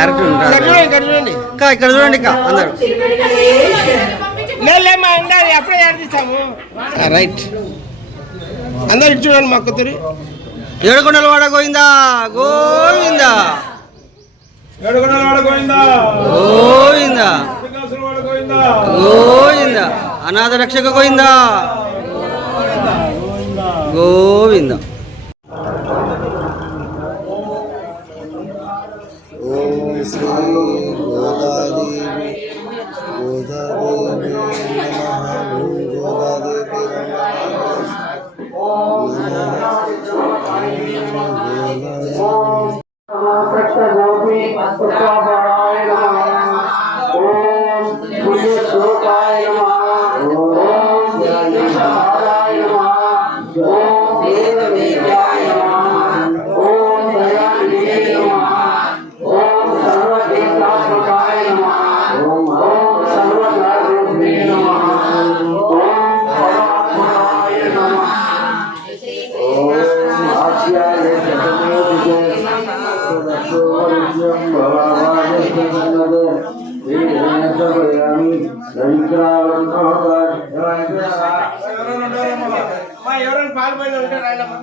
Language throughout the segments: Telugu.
డైరెక్ట్ చూడండి ఇక్కడ చూడండి అందరు ఉండాలి అప్పుడే ఏడిస్తాము రైట్ అందరు ఇటు చూడండి మా కొత్తరి ఏడుకొండల వాడ గోవిందా గోవిందా గోవిందా గోవిందా గోవిందా అనాథ రక్షక గోవిందా గోవిందా. ఓం శ్రీ గోదాదేవి గోదాదేవి నమః. ఓం గోదాదేవి ఎవరైనా పాల్పోయిన ఉంటే రాయలమ్మా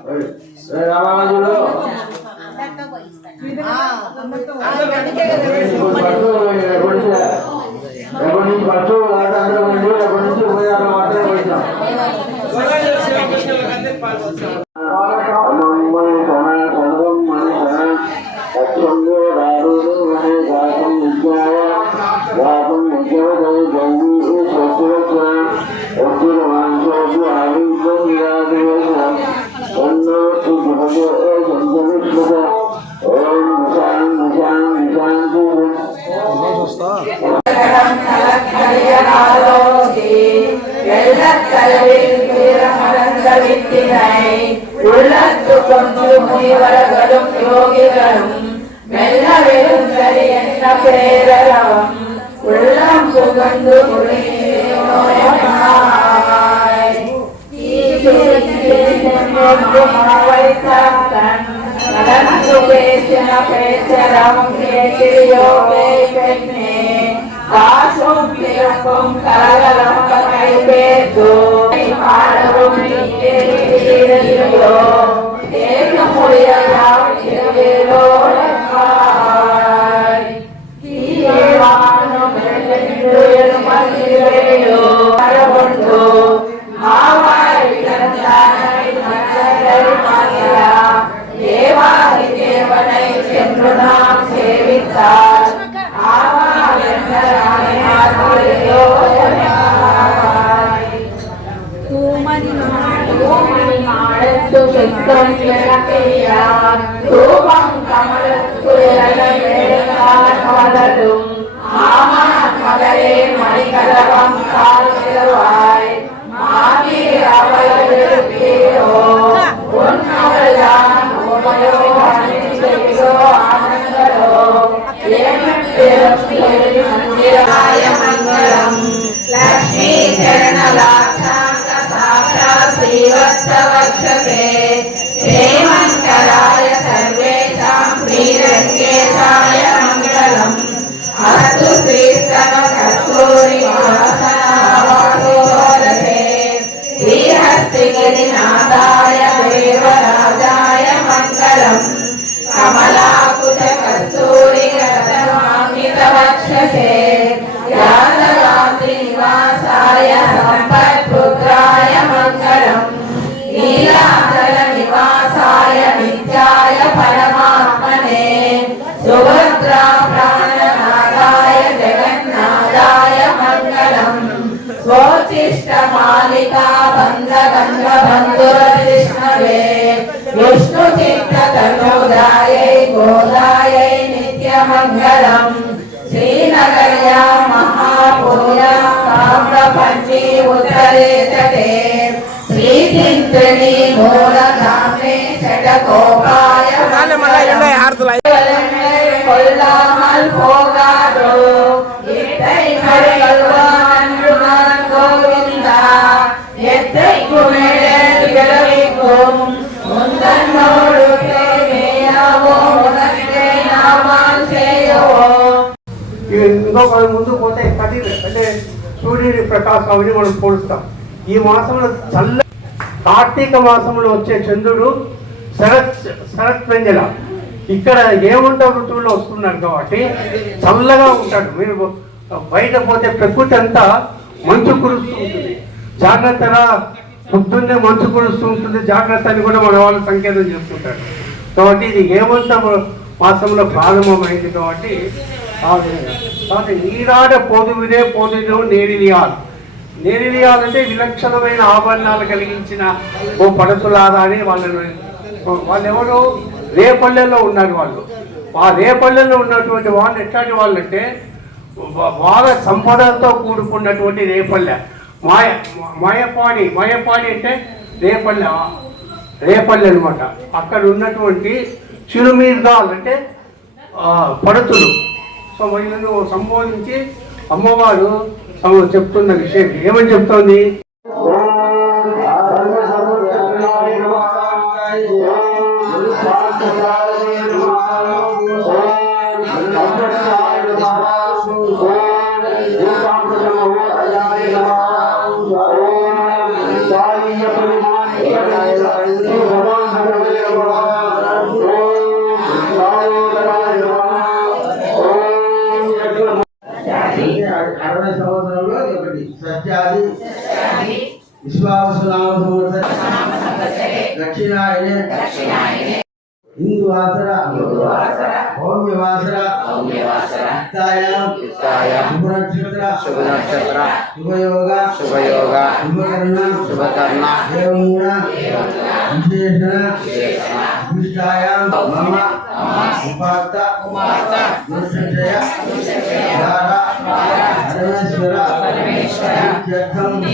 Mundan ఇంకొక ముందు పోతే కఠిన అంటే సూర్యుడి ప్రకాశం అవన్నీ మనం పోలుస్తాం. ఈ మాసంలో కార్తీక మాసంలో వచ్చే చంద్రుడు శరత్ పెంజల ఇక్కడ ఏమంట ఋతువులో వస్తున్నాడు కాబట్టి చల్లగా ఉంటాడు. మీరు బయట పోతే ప్రకృతి అంతా మంచు కురుస్తూ ఉంటుంది, జాగ్రత్తగా పొద్దున్నే మంచు కురుస్తూ ఉంటుంది, జాగ్రత్త అని కూడా మన వాళ్ళు సంకేతం చేస్తుంటారు. కాబట్టి ఇది ఏమంత మాసంలో ప్రారంభమైంది కాబట్టి నీరాడ పోదువిదే పోదులో నేరిలియాలంటే విలక్షణమైన ఆభరణాలు కలిగించిన ఓ పడతులారా అని వాళ్ళు ఎవరు రేపల్లెల్లో ఉన్నారు. వాళ్ళు ఆ రేపల్లెల్లో ఉన్నటువంటి వాళ్ళు ఎట్లాంటి వాళ్ళు అంటే బాగా సంపదలతో కూడుకున్నటువంటి రేపల్లె. మాయపాడి అంటే రేపల్లె అనమాట. అక్కడ ఉన్నటువంటి చిరుమీర్గాలు అంటే పడతులు. సో వీళ్ళను సంబోధించి అమ్మవారు చెప్తున్న విషయం ఏమని చెప్తోంది? దక్షిణాయనే హిందూవాసర హౌమ్యవాసర శుభనక్షత్ర శుభయోగ శుభకర్ణ దేవమూఢ విశేషణ విశిష్టాయాం మమ ఉపాత్త దుర్సంశయ పరమేశ్వర చెప్పండి.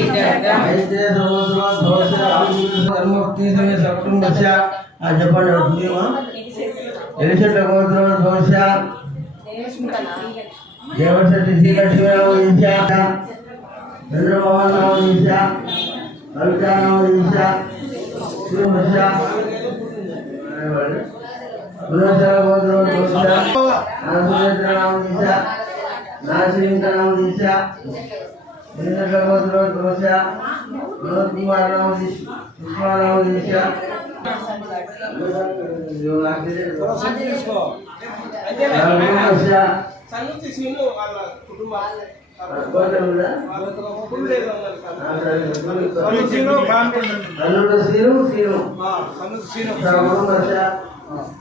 ఎలిచెట్ల గోత్రం దోష దేవశెట్టి శ్రీలక్ష్మీరావు ఈశ చంద్రమోహన్ రావు ఈశ కవితారావు ఈశ శ్రీమశ పునశ్చర గోత్రం దోష సురేంద్రరావు ఈశ నాశింకరావు ఈశ ఎలిచెట్ల గోత్రం దోష వినోద్ కుమార్ రావు పుష్పారావు ఈశ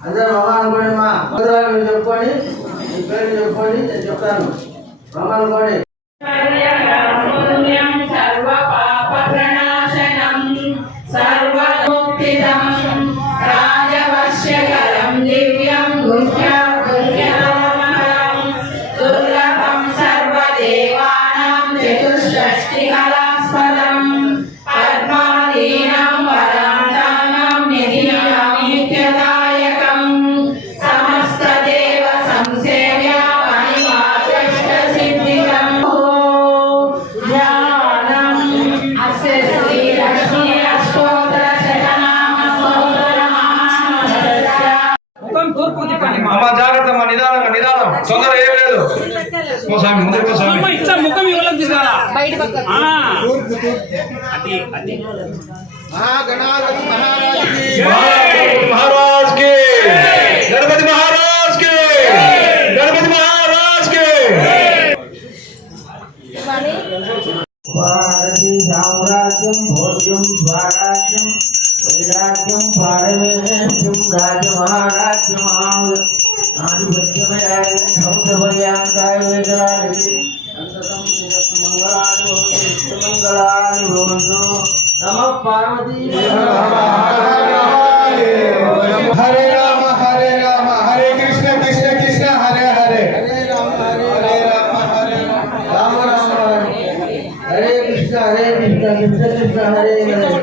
అందరూ మమ్మ అనుకోండి. మా చెప్పుకోండి, మీ పేరు చెప్పుకోండి, నేను చెప్తాను. మమ్మ అనుకోండి. తొందర ఏం లేదు. ఇట్లా ముఖం ఇవ్వలేదు తీసుకురా महाराज के गणपति महाराज के गणपति महाराज के साम्राज्यम भोज्यम स्वराज्यम वैराग्यम पारमेश्यम राज्य महाराज्यम आधिपत्यमय समुद्रपर्यांताय वेदराजि अंततम मंगलानि भवन्तु मंगलानि भवन्तु नमः पार्वती हरे राम हरे कृष्ण कृष्ण कृष्ण हरे हरे राम राम हरे कृष्ण कृष्ण कृष्ण हरे हरे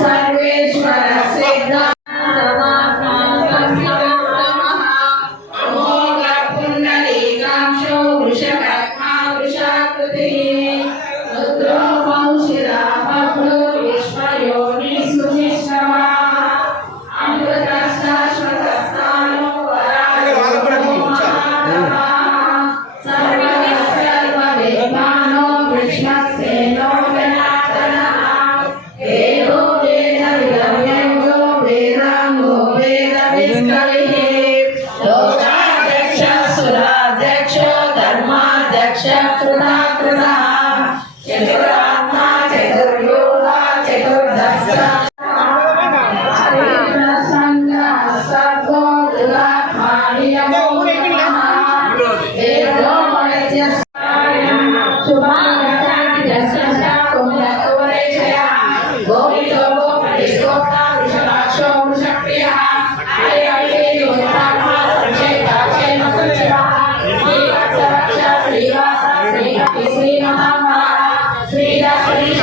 सर्वे वेदवित्कविः लोकाध्यक्ष सुराध्यक्ष धर्माध्यक्ष कृणाकृणः चतुरात्मा चतुर्योगा चतुर्दश श्री